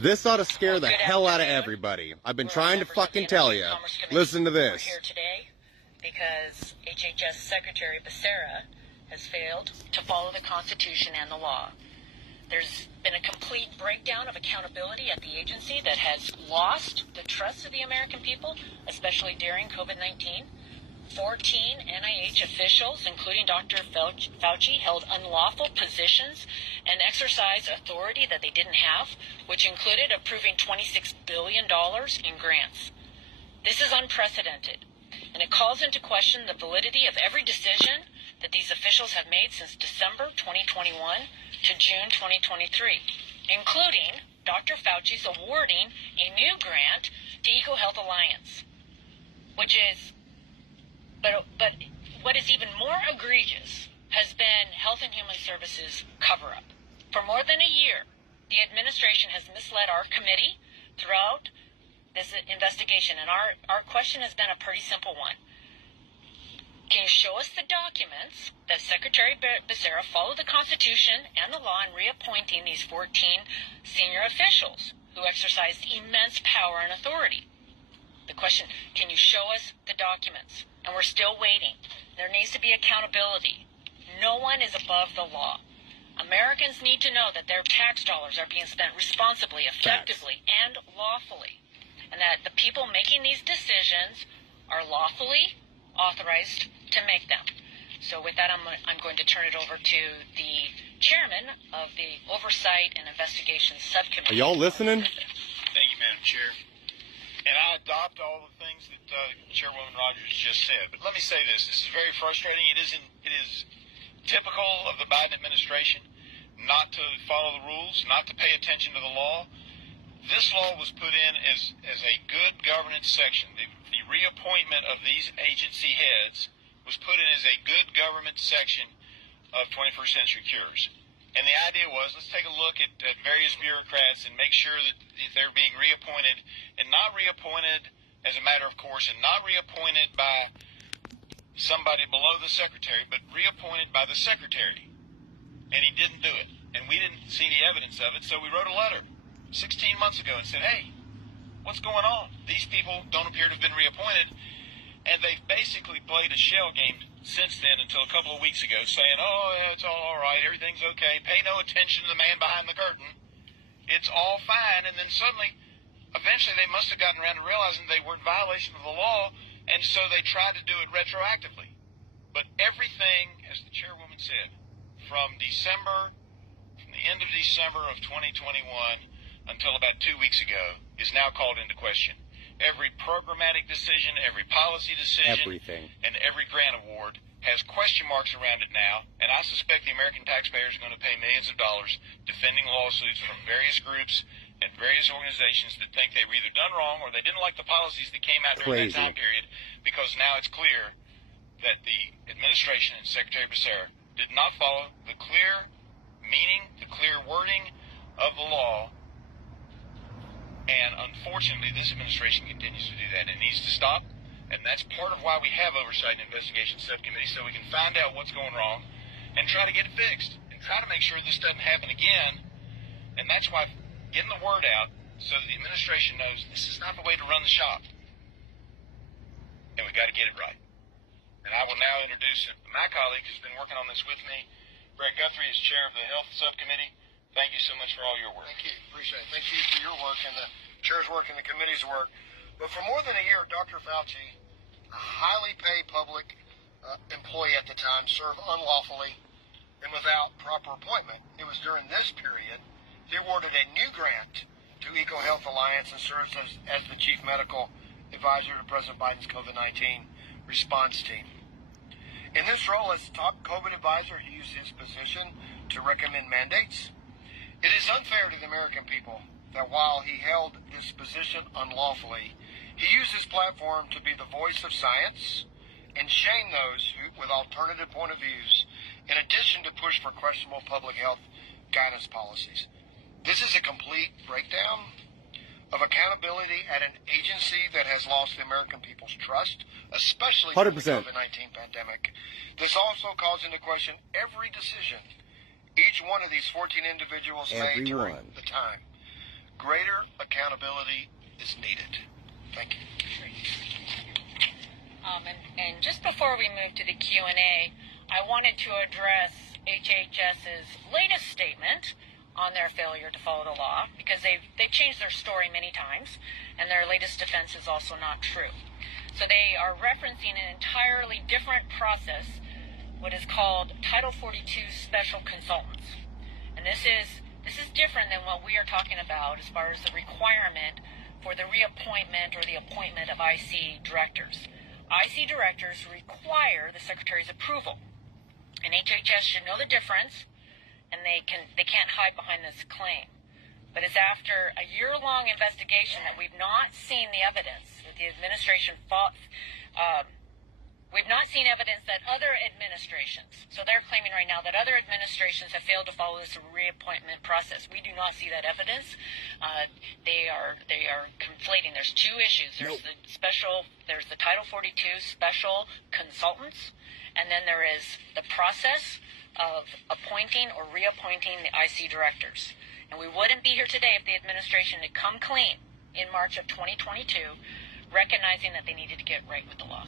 This ought to scare the hell out of everybody. I've been trying to fucking tell you. Listen to this. We're here today because HHS Secretary Becerra has failed to follow the Constitution and the law. There's been a complete breakdown of accountability at the agency that has lost the trust of the American people, especially during COVID-19. 14 NIH officials, including Dr. Fauci, held unlawful positions and exercised authority that they didn't have, which included approving $26 billion in grants. This is unprecedented, and it calls into question the validity of every decision that these officials have made since December 2021 to June 2023, including Dr. Fauci's awarding a new grant to EcoHealth Alliance, which is But what is even more egregious has been Health and Human Services cover-up. For more than a year, the administration has misled our committee throughout this investigation, and our question has been a pretty simple one. Can you show us the documents that Secretary Becerra followed the Constitution and the law in reappointing these 14 senior officials who exercised immense power and authority? The question, can you show us the documents? And we're still waiting. There needs to be accountability. No one is above the law. Americans need to know that their tax dollars are being spent responsibly, effectively, and lawfully. And that the people making these decisions are lawfully authorized to make them. So with that, I'm going to turn it over to the chairman of the Oversight and Investigation Subcommittee. Are y'all listening? Thank you, Madam Chair. And I adopt all the things that Chairwoman Rogers just said. But let me say this. This is very frustrating. It is typical of the Biden administration not to follow the rules, not to pay attention to the law. This law was put in as a good governance section. The reappointment of these agency heads was put in as a good government section of 21st Century Cures. And the idea was, let's take a look at various bureaucrats and make sure that they're being reappointed, and not reappointed as a matter of course, and not reappointed by somebody below the secretary, but reappointed by the secretary. And he didn't do it. And we didn't see any evidence of it, so we wrote a letter 16 months ago and said, hey, what's going on? These people don't appear to have been reappointed. And they've basically played a shell game since then until a couple of weeks ago, saying, oh, yeah, it's all right, everything's okay, pay no attention to the man behind the curtain, it's all fine. And then suddenly, eventually they must have gotten around to realizing they were in violation of the law, and so they tried to do it retroactively. But everything, as the chairwoman said, from the end of December of 2021 until about 2 weeks ago, is now called into question. Every programmatic decision, every policy decision, and every grant award has question marks around it now, and I suspect the American taxpayers are going to pay millions of dollars defending lawsuits from various groups and various organizations that think they were either done wrong or they didn't like the policies that came out during that time period, because now it's clear that the administration and Secretary Becerra did not follow the clear meaning, the clear wording of the law. And unfortunately, this administration continues to do that. It needs to stop. And that's part of why we have Oversight and Investigation Subcommittee, so we can find out what's going wrong and try to get it fixed and try to make sure this doesn't happen again. And that's why getting the word out so that the administration knows this is not the way to run the shop. And we've got to get it right. And I will now introduce my colleague who's been working on this with me. Brett Guthrie is chair of the Health Subcommittee. Thank you so much for all your work. Thank you. Appreciate it. Thank you for your work and the chair's work and the committee's work. But for more than a year, Dr. Fauci, a highly paid public employee at the time, served unlawfully and without proper appointment. It was during this period he awarded a new grant to EcoHealth Alliance and serves as the chief medical advisor to President Biden's COVID-19 response team. In this role as top COVID advisor, he used his position to recommend mandates. It is unfair to the American people that while he held this position unlawfully, he used his platform to be the voice of science and shame those who, with alternative point of views, in addition to push for questionable public health guidance policies. This is a complete breakdown of accountability at an agency that has lost the American people's trust, especially 100%. During the COVID-19 pandemic. This also calls into question every decision each one of these 14 individuals made during the time. Greater accountability is needed. Thank you. And just before we move to the Q&A, I wanted to address HHS's latest statement on their failure to follow the law, because they've changed their story many times, and their latest defense is also not true. So they are referencing an entirely different process, what is called Title 42 Special Consultants. And this is different than what we are talking about as far as the requirement for the reappointment or the appointment of IC directors. IC directors require the Secretary's approval, and HHS should know the difference, and they can't hide behind this claim. But it's after a year-long investigation that we've not seen the evidence that the administration we've not seen evidence that other administrations, so they're claiming right now that other administrations have failed to follow this reappointment process. We do not see that evidence. They are conflating. There's two issues. There's there's the Title 42 special consultants, and then there is the process of appointing or reappointing the IC directors. And we wouldn't be here today if the administration had come clean in March of 2022, recognizing that they needed to get right with the law.